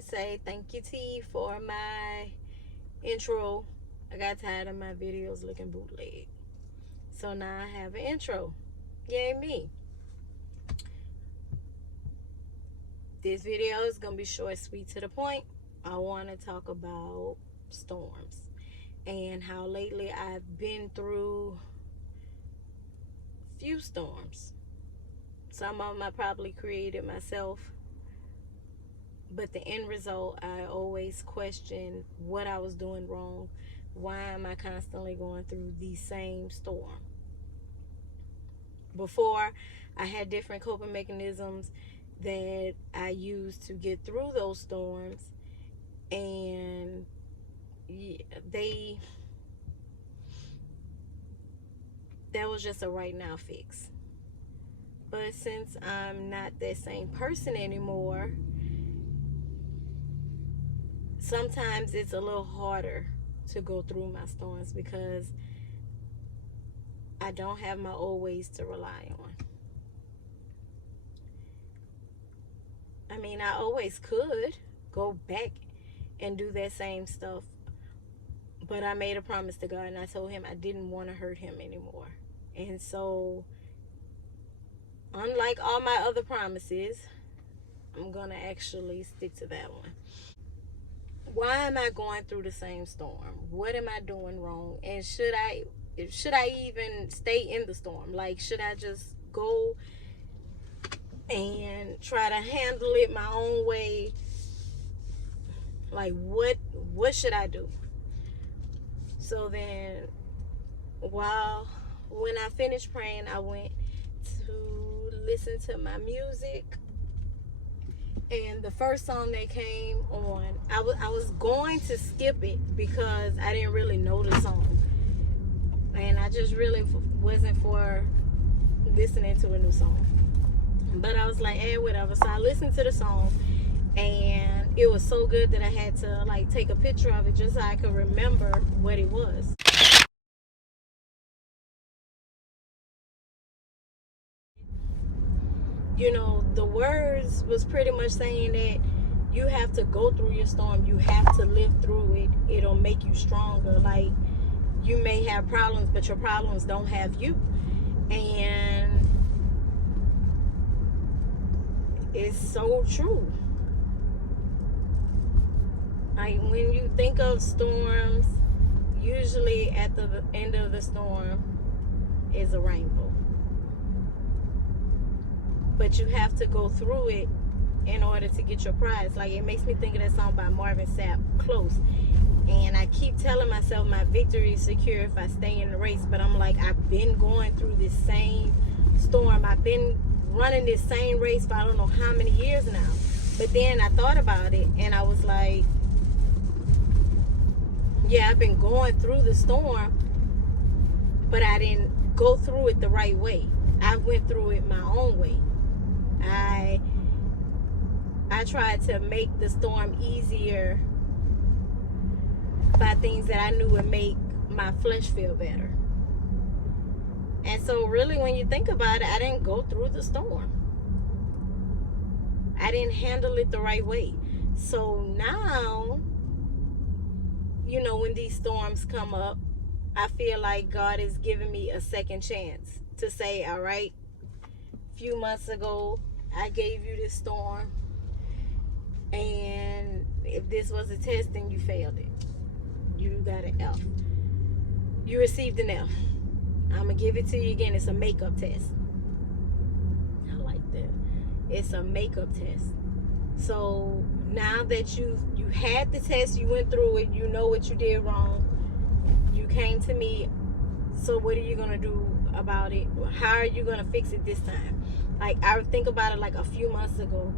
to say thank you, T, for my intro. I got tired of my videos looking bootleg. So now I have an intro. Yay me. This video is going to be short, sweet, to the point. I want to talk about storms and how lately I've been through a few storms. Some of them I probably created myself. But the end result, I always question what I was doing wrong. Why am I constantly going through the same storm? Before, I had different coping mechanisms that I used to get through those storms, and that was just a right now fix. But since I'm not that same person anymore, sometimes it's a little harder to go through my storms because I don't have my old ways to rely on. I mean, I always could go back and do that same stuff, but I made a promise to God and I told him I didn't want to hurt him anymore. And so, unlike all my other promises, I'm gonna actually stick to that one. Why am I going through the same storm? What am I doing wrong? And should I even stay in the storm? Like, should I just go and try to handle it my own way? Like, what should I do? So then, when I finished praying, I went to listen to my music, and the first song that came on, I was going to skip it because I didn't really know the song, and I just really wasn't for listening to a new song. But I was like, hey, whatever. So I listened to the song, and it was so good that I had to like take a picture of it just so I could remember what it was. You know, the words was pretty much saying that you have to go through your storm. You have to live through it. It'll make you stronger. Like, you may have problems, but your problems don't have you. And it's so true. Like, when you think of storms, usually at the end of the storm is a rainbow. But you have to go through it in order to get your prize. Like, it makes me think of that song by Marvin Sapp, Close. And I keep telling myself my victory is secure if I stay in the race. But I'm like, I've been going through this same storm. I've been running this same race for I don't know how many years now. But then I thought about it and I was like, yeah, I've been going through the storm, but I didn't go through it the right way. I went through it my own way. I tried to make the storm easier by things that I knew would make my flesh feel better. And so really, when you think about it, I didn't go through the storm. I didn't handle it the right way. So now, you know, when these storms come up, I feel like God is giving me a second chance to say, all right, a few months ago, I gave you this storm, and if this was a test, then you failed it. You got an F. You received an F. I'm going to give it to you again. It's a makeup test. I like that. It's a makeup test. So now that you had the test, you went through it, you know what you did wrong, you came to me, so what are you going to do about it? How are you going to fix it this time? Like, I think about it like a few months ago.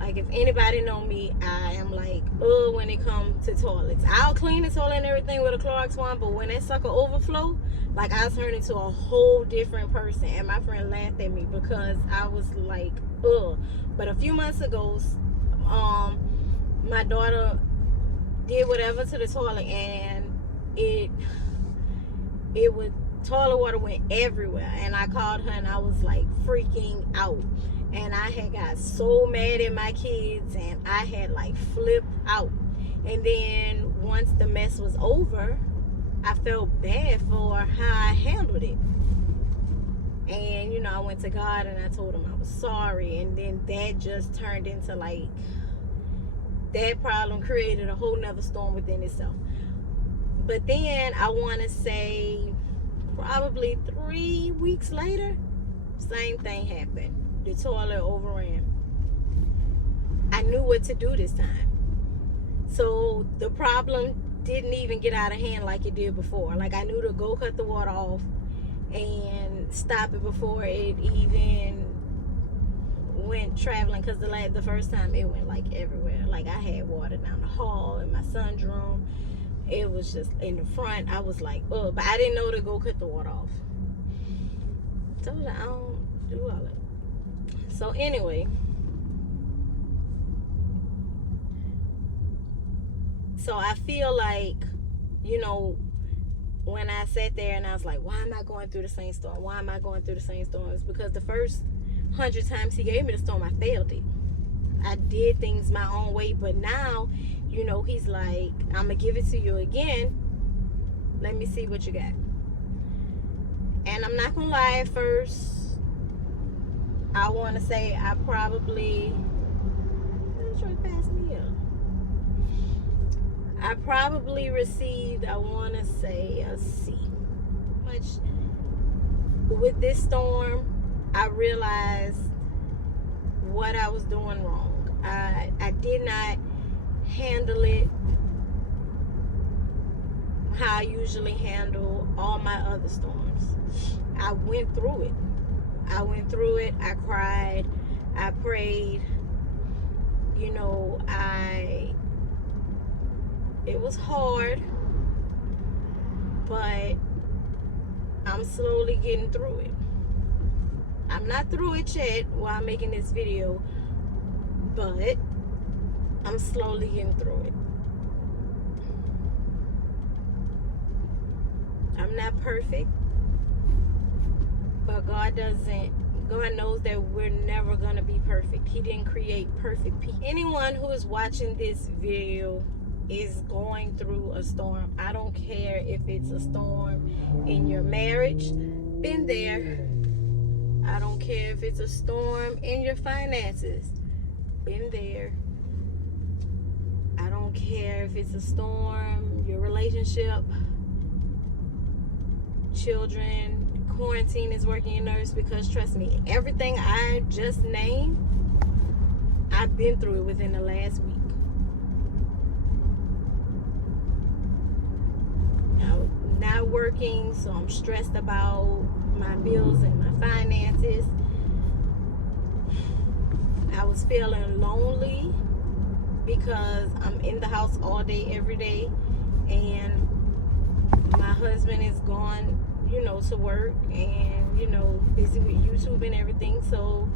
Like, if anybody know me, I am like, when it comes to toilets. I'll clean the toilet and everything with a Clorox wand, but when that sucker overflow, like, I turn into a whole different person. And my friend laughed at me because I was like, But a few months ago, my daughter did whatever to the toilet, and toilet water went everywhere. And I called her and I was like freaking out. And I had got so mad at my kids, and I had like flipped out. And then once the mess was over, I felt bad for how I handled it. And you know, I went to God and I told him I was sorry. And then that just turned into like, that problem created a whole nother storm within itself. But then I want to say probably 3 weeks later, same thing happened. The toilet overran. I knew what to do this time. So the problem didn't even get out of hand like it did before. Like, I knew to go cut the water off and stop it before it even went traveling, because the first time it went like everywhere. Like, I had water down the hall in my son's room. It was just in the front. I was like, oh, but I didn't know to go cut the water off. So I don't do all that. So anyway, so I feel like, you know, when I sat there and I was like, why am I going through the same storm? Why am I going through the same storm? It's because the first 100 times he gave me the storm, I failed it. I did things my own way. But now, you know, he's like, I'm going to give it to you again. Let me see what you got. And I'm not going to lie, at first, I want to say I probably, I probably received, I want to say, a C. Which, with this storm, I realized what I was doing wrong. I did not handle it how I usually handle all my other storms. I went through it. I cried. I prayed. You know, it was hard, but I'm slowly getting through it. I'm not through it yet while I'm making this video, but I'm slowly getting through it. I'm not perfect, but God knows that we're never going to be perfect. He didn't create perfect people. Anyone who is watching this video is going through a storm. I don't care if it's a storm in your marriage. Been there. I don't care if it's a storm in your finances. Been there. I don't care if it's a storm, your relationship, children, quarantine is working your nerves, because trust me, everything I just named, I've been through it within the last week. I'm not working, so I'm stressed about my bills and my finances. I was feeling lonely because I'm in the house all day, every day, and my husband is gone, you know, to work, and, you know, busy with YouTube and everything. So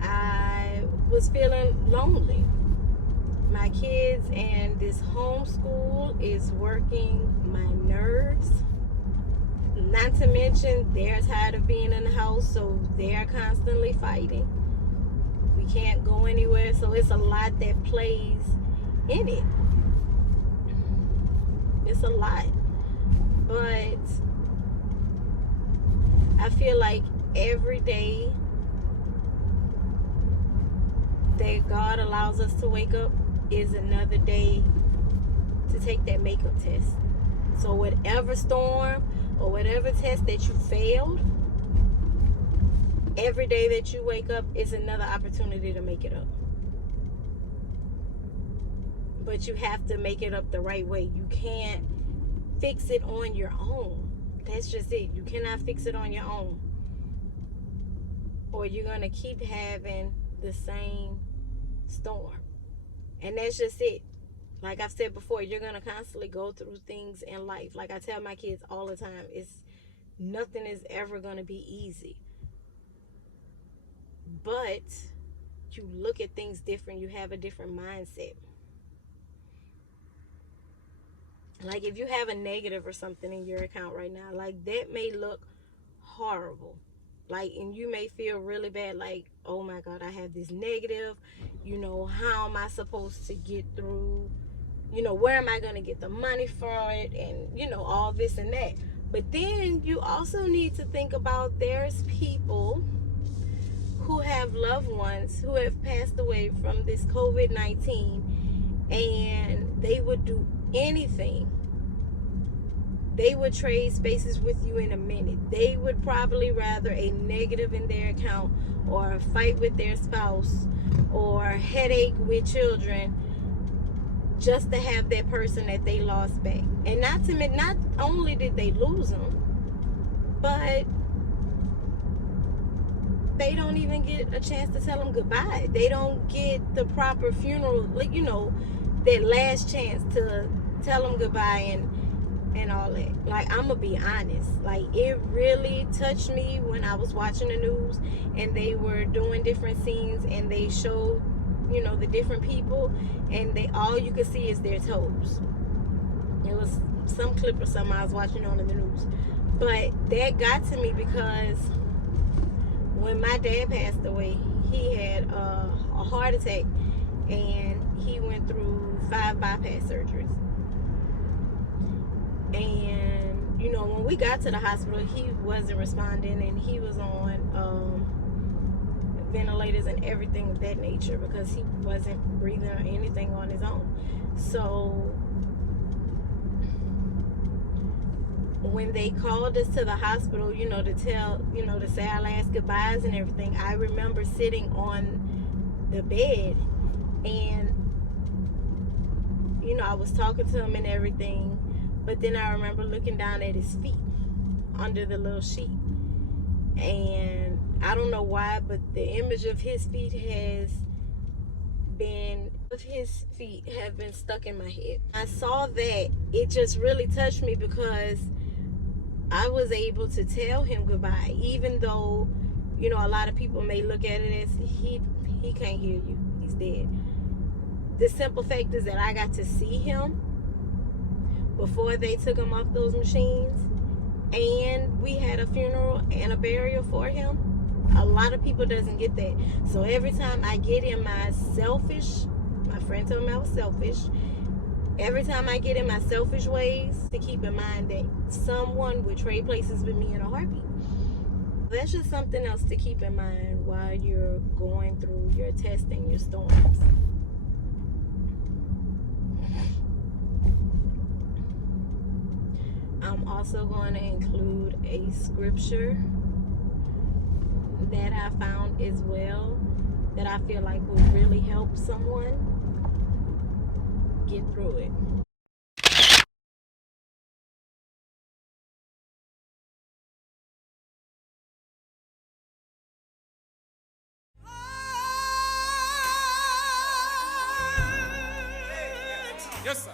I was feeling lonely. My kids and this homeschool is working my nerves. Not to mention, they're tired of being in the house, so they're constantly fighting. We can't go anywhere, so it's a lot that plays in it. It's a lot. But I feel like every day that God allows us to wake up is another day to take that makeup test. So whatever storm or whatever test that you failed, every day that you wake up is another opportunity to make it up. But you have to make it up the right way. You can't fix it on your own. That's just it. You cannot fix it on your own, or you're going to keep having the same storm. And that's just it. Like I've said before, you're going to constantly go through things in life. Like I tell my kids all the time, nothing is ever going to be easy. But you look at things different. You have a different mindset. Like if you have a negative or something in your account right now, like that may look horrible. Like, and you may feel really bad, like, oh my God, I have this negative, how am I supposed to get through, where am I going to get the money for it, and all this and that. But then you also need to think about, there's people who have loved ones who have passed away from this COVID-19, and they would do anything. They would trade spaces with you in a minute. They would probably rather a negative in their account, or a fight with their spouse, or headache with children, just to have that person that they lost back. And not only did they lose them, but they don't even get a chance to tell them goodbye. They don't get the proper funeral, that last chance to tell them goodbye and all that. Like, I'm gonna be honest, like, it really touched me when I was watching the news and they were doing different scenes, and they showed the different people, and all you could see is their toes. It was some clip or something I was watching on the news, but that got to me, because when my dad passed away, he had a heart attack, and he went through 5 bypass surgeries. And when we got to the hospital, he wasn't responding, and he was on ventilators and everything of that nature, because he wasn't breathing or anything on his own. So when they called us to the hospital, to tell, to say our last goodbyes and everything, I remember sitting on the bed, and I was talking to him and everything, but then I remember looking down at his feet under the little sheet, and I don't know why, but the image of his feet have been stuck in my head. I saw that, it just really touched me, because I was able to tell him goodbye, even though a lot of people may look at it as he can't hear you, he's dead. The simple fact is that I got to see him before they took him off those machines, and we had a funeral and a burial for him. A lot of people doesn't get that. So every time I get in my friend told me I was selfish, every time I get in my selfish ways, to keep in mind that someone would trade places with me in a heartbeat. That's just something else to keep in mind while you're going through your testing, your storms. I'm also going to include a scripture that I found as well, that I feel like would really help someone get through it. Yes, sir.